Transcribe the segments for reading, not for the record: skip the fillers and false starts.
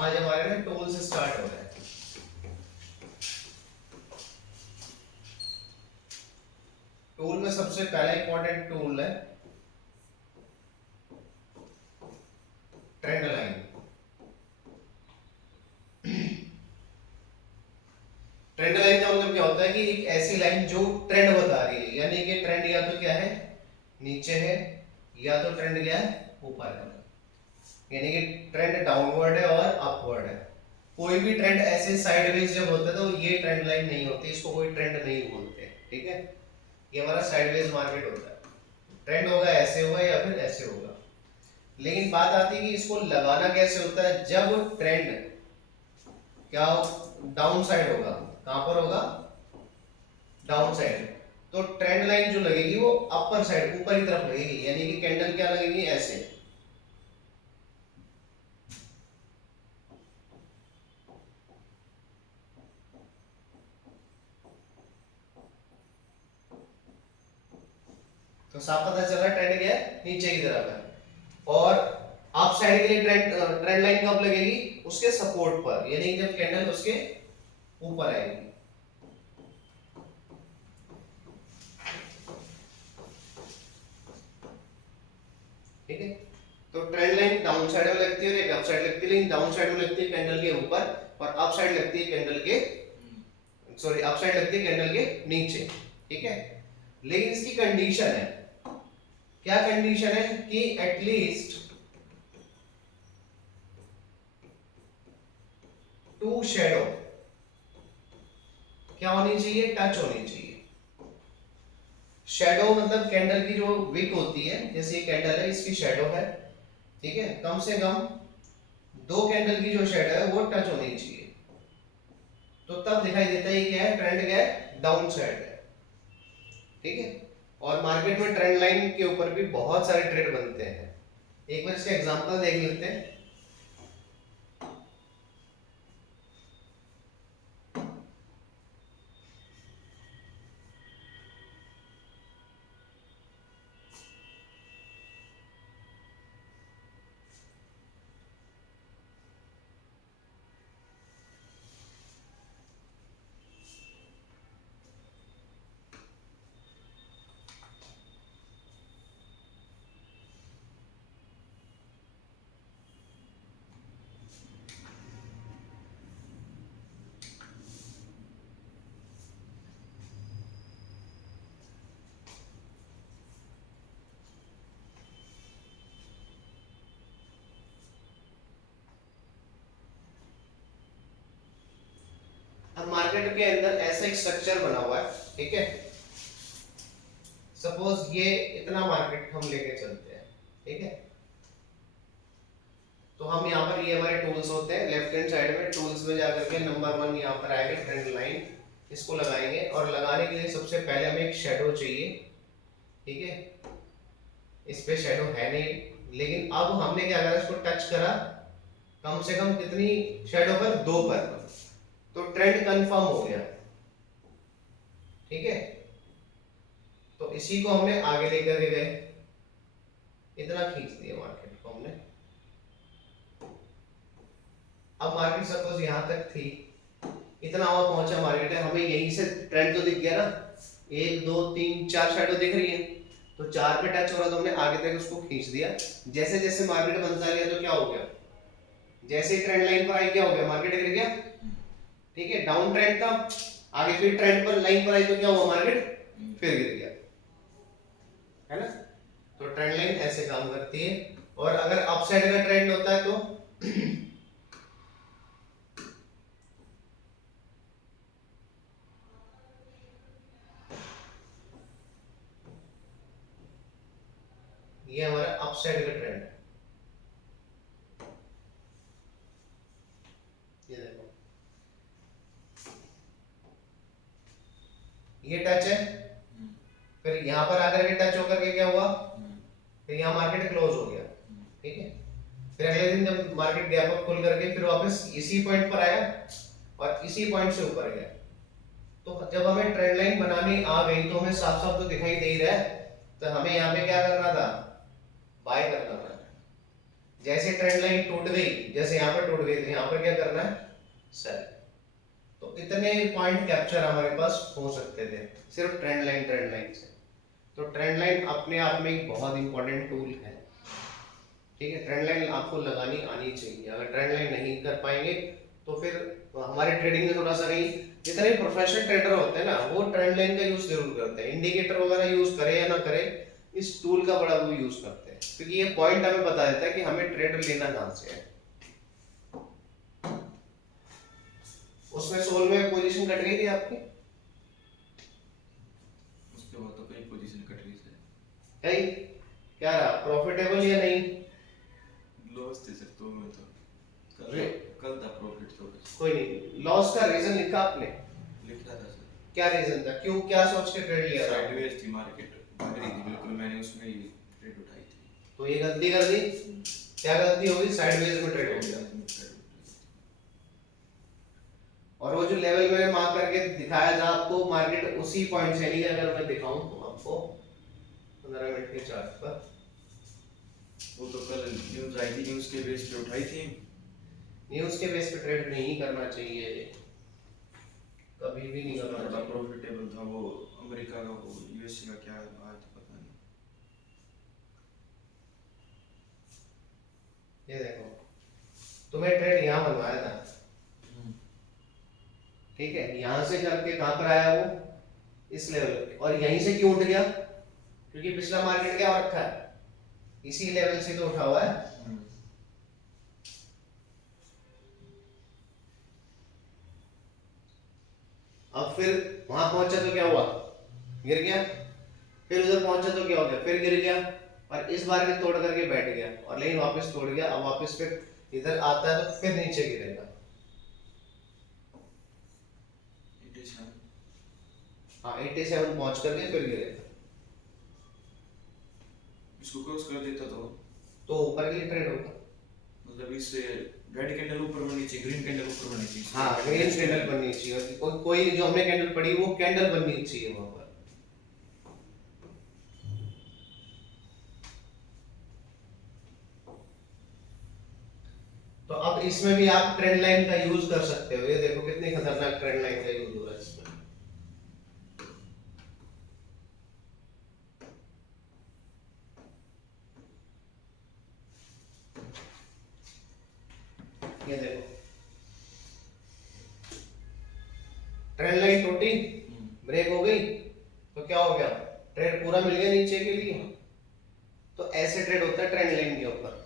आज हमारे ना टूल से स्टार्ट हो रहा है। टूल में सबसे पहला इंपॉर्टेंट टूल है ट्रेंड लाइन। ट्रेंड लाइन का मतलब क्या होता है कि एक ऐसी लाइन जो ट्रेंड बता रही है, यानी कि ट्रेंड या तो क्या है, नीचे है, या तो ट्रेंड क्या है, ऊपर है। यानी कि ट्रेंड डाउनवर्ड है और अपवर्ड है। कोई भी ट्रेंड ऐसे साइडवेज जब होता है तो ये ट्रेंड लाइन नहीं होती, इसको कोई ट्रेंड नहीं बोलते। ठीक है, ये हमारा साइडवेज मार्केट होता है। ट्रेंड होगा ऐसे होगा या फिर ऐसे होगा। लेकिन बात आती है कि इसको लगाना कैसे होता है। जब ट्रेंड क्या डाउन साइड होगा, कहां पर होगा, डाउन साइड, तो ट्रेंड लाइन जो लगेगी वो अपर साइड, ऊपर की तरफ लगेगी। यानी कि कैंडल क्या लगेगी, ऐसे। तो साफ पता चल रहा है ट्रेंड क्या है, नीचे की तरफ है। और अप साइड के लिए ट्रेंड लाइन कब लगेगी, उसके सपोर्ट पर, यानी जब कैंडल उसके ऊपर आएगी। ठीक है, तो ट्रेंड लाइन डाउन साइड में लगती है और एक अप साइड लगती है। लेकिन डाउन साइड में लगती है कैंडल के ऊपर और अप साइड लगती है कैंडल के अप साइड लगती है कैंडल के नीचे। ठीक है, लेकिन इसकी कंडीशन है, क्या कंडीशन है कि एटलीस्ट टू शैडो क्या होनी चाहिए, टच होनी चाहिए। शैडो मतलब कैंडल की जो विक होती है, जैसे ये कैंडल है इसकी शैडो है। ठीक है, कम से कम दो कैंडल की जो शैडो है वो टच होनी चाहिए। तो तब दिखाई देता है क्या है, ट्रेंड क्या है, डाउन साइड है। ठीक है, और मार्केट में ट्रेंड लाइन के ऊपर भी बहुत सारे ट्रेड बनते हैं। एक बार इसका एग्जांपल देख लेते हैं। अब मार्केट के अंदर ऐसा एक स्ट्रक्चर बना हुआ है। ठीक है, सपोज ये इतना मार्केट हम लेके चलते हैं। ठीक है, तो हम यहाँ पर, ये हमारे टूल्स होते हैं, लेफ्ट हैंड साइड में टूल्स में जाकर के नंबर 1 यहाँ पर आएगा ट्रेंड लाइन। इसको लगाएंगे और लगाने के लिए सबसे पहले हमें एक शेडो चाहिए। ठीक है, इस पे शेडो है नहीं, लेकिन अब हमने क्या करा, इसको टच करा, कम से कम कितनी शेडो पर, 2 पर, तो ट्रेंड कंफर्म हो गया। ठीक है, तो इसी को हमने आगे लेकर के गए, इतना खींच दिया मार्केट को हमने। अब मार्केट सपोज यहां तक थी, इतना हुआ पहुंचा मार्केट है, हमें यहीं से ट्रेंड तो दिख गया ना, 1 2 3 4 शैडो दिख रही है, तो 4 पे टच हो रहा तो हमने आगे तक उसको खींच दिया। जैसे जैसे मार्केट बनता गया तो क्या हो गया, जैसे ही ट्रेंड लाइन पर आई क्या हो गया, मार्केट गिर गया। ठीक है, डाउन ट्रेंड था, आगे फिर ट्रेंड पर लाइन पर आई तो क्या हुआ, मार्केट फिर गिर गया, है ना। तो ट्रेंड लाइन ऐसे काम करती है। और अगर अप साइड का ट्रेंड होता है तो ये हमारा अप साइड का ट्रेंड है। ये देखो, ये टच है, फिर यहां पर आकर के टच होकर के क्या हुआ, फिर यहाँ मार्केट क्लोज हो गया। ठीक है, फिर अगले दिन जब मार्केट गैप अप खुल करके फिर वापस इसी पॉइंट पर आया और इसी पॉइंट से ऊपर गया। तो जब हमें ट्रेंड लाइन बनानी आ गई तो हमें साफ साफ तो दिखाई दे ही रहा है, तो हमें यहाँ पे क्या करना था, बाय करना था। जैसे ट्रेंड लाइन टूट गई, जैसे यहाँ पर टूट गई, तो यहाँ पर क्या करना है, सेल। तो इतने पॉइंट कैप्चर हमारे पास हो सकते थे सिर्फ ट्रेंड लाइन से। तो ट्रेंड लाइन अपने आप में एक बहुत इंपॉर्टेंट टूल है, ठीक है। ट्रेंड लाइन आपको लगानी आनी चाहिए। अगर ट्रेंड लाइन नहीं कर पाएंगे तो फिर हमारे ट्रेडिंग में थोड़ा सा नहीं, जितने प्रोफेशनल ट्रेडर होते हैं ना वो ट्रेंड लाइन का यूज जरूर करते हैं। इंडिकेटर वगैरह यूज करे या ना करे, इस टूल का बड़ा वो यूज करते हैं, क्योंकि ये पॉइंट हमें बता देता है कि हमें ट्रेड लेना कहां से है। उसमें सोल में पोजीशन कट गई थी आपकी, उसके बाद तो कई पोजीशन कट रही है। कहीं क्या रहा, प्रॉफिटेबल या नहीं? लॉस थे सर तो मैं तो अरे कल था प्रॉफिट थोड़ा सा। कोई नहीं, लॉस का रीजन लिखा आपने? लिखा था सर। क्या रीजन था, क्यों, क्या सोच के ट्रेड लिया था? साइडवेज थी मार्केट, भाग रही थी बिल्कुल, मैंने उसमें ही ट्रेड उठाई थी। तो ये गलती कर दी, क्या गलती होगी, साइडवेज में ट्रेड हो गया। और वो जो लेवल मैंने मार्क करके दिखाया था आपको, मार्केट उसी पॉइंट से नहीं, अगर मैं दिखाऊं तो आपको 15 मिनट के चार्ट पर, वो तो कल न्यूज़ आई थी, न्यूज़ के बेस पे उठाई थी। न्यूज के बेस पे ट्रेड नहीं करना चाहिए, कभी भी नहीं करना बड़ा चाहिए। प्रॉफिटेबल था वो, अमेरिका का वो यूएसए का क्या आया था पता नहीं। ये देखो, तुम्हें ट्रेड यहाँ बनवाया था, ठीक है, यहां से करके कहां पर आया वो, इस लेवल पे, और यहीं से क्यों उठ गया, क्योंकि पिछला मार्केट क्या हो रखा है, इसी लेवल से तो उठा हुआ है। अब फिर वहां पहुंचा तो क्या हुआ, गिर गया, फिर उधर पहुंचा तो क्या हो गया, फिर गिर गया, और इस बार भी तोड़ करके बैठ गया, और लेकिन वापस तोड़ गया, अब वापस फिर इधर आता है तो फिर नीचे गिरेगा। हाँ 87 पहुंच करके फिर गिरेगा, इसको क्रॉस कर देता तो ऊपर के लिए ट्रेड होगा। मतलब इस रेड कैंडल ऊपर बननी चाहिए, ग्रीन कैंडल ऊपर बननी चाहिए। हाँ ग्रीन कैंडल बननी चाहिए, कोई जो हमने कैंडल पढ़ी वो कैंडल बननी चाहिए वहां पर। तो अब इसमें भी आप ट्रेंड लाइन का यूज कर सकते हो, ये देखो कितनी खतरनाक ट्रेंड लाइन का यूज हो रहा है इसमें। ये देखो ट्रेंड लाइन टूटी, ब्रेक हो गई, तो क्या हो गया, ट्रेड पूरा मिल गया नीचे के लिए। तो ऐसे ट्रेड होता है ट्रेंड लाइन के ऊपर।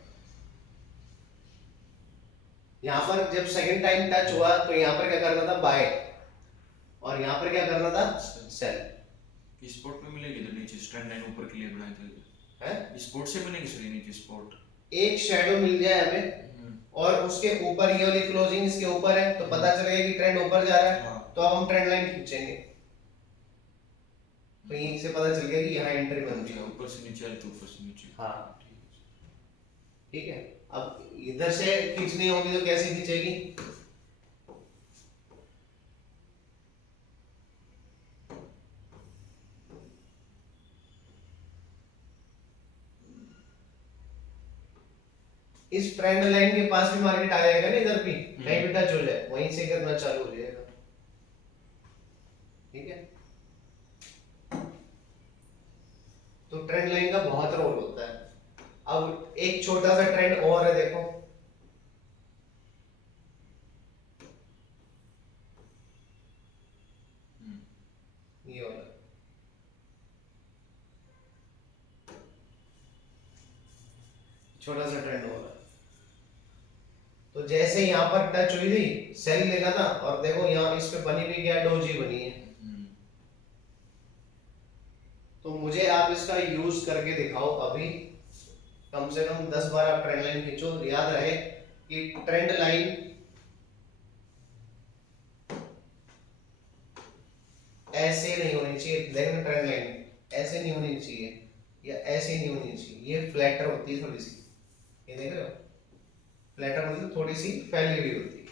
यहां पर जब सेकंड टाइम टच हुआ तो यहां पर क्या करना था, बाय, और यहां पर क्या करना था, सेल। स्पॉट में मिलेगी इधर नीचे, स्ट्रेंड लाइन ऊपर के लिए बनाए थे है, स्पॉट से मिलेगी सर नीचे स्पॉट। एक शैडो मिल जाए हमें और उसके ऊपर ये वाली क्लोजिंग इसके ऊपर है, तो पता चलेगा कि ट्रेंड ऊपर जा रहा है। हाँ। तो अब हम ट्रेंड लाइन खींचेंगे, तो यहीं से पता चल गया कि यहाँ एंट्री बनती है, ऊपर से नीचे आए तो ऊपर से नीचे। हाँ ठीक है। अब इधर से खींचनी होगी तो कैसे खींचेगी, इस ट्रेंड लाइन के पास भी मार्केट आ जाएगा ना, इधर भी कहीं भी टच हो जाए वहीं से करना चालू हो जाएगा, ठीक है। तो ट्रेंड लाइन का बहुत रोल होता है। अब एक छोटा सा ट्रेंड और है, देखो ये वाला, छोटा सा ट्रेंड हो रहा है। तो जैसे यहाँ पर टच हुई थी, सेल लेना था, और देखो यहाँ इस पे बनी भी क्या, डोजी बनी है। तो मुझे आप इसका यूज करके दिखाओ अभी, कम से कम 10-12 ट्रेंड लाइन खींचो, याद रहे कि ट्रेंड लाइन ऐसे नहीं होनी चाहिए, देखना ट्रेंड लाइन ऐसे नहीं होनी चाहिए या ऐसे नहीं होनी चाहिए, ये फ्लैटर होती है थोड़ी सी, ये देख रहे हो, फ्लैटर मतलब थोड़ी सी फैली हुई होती है।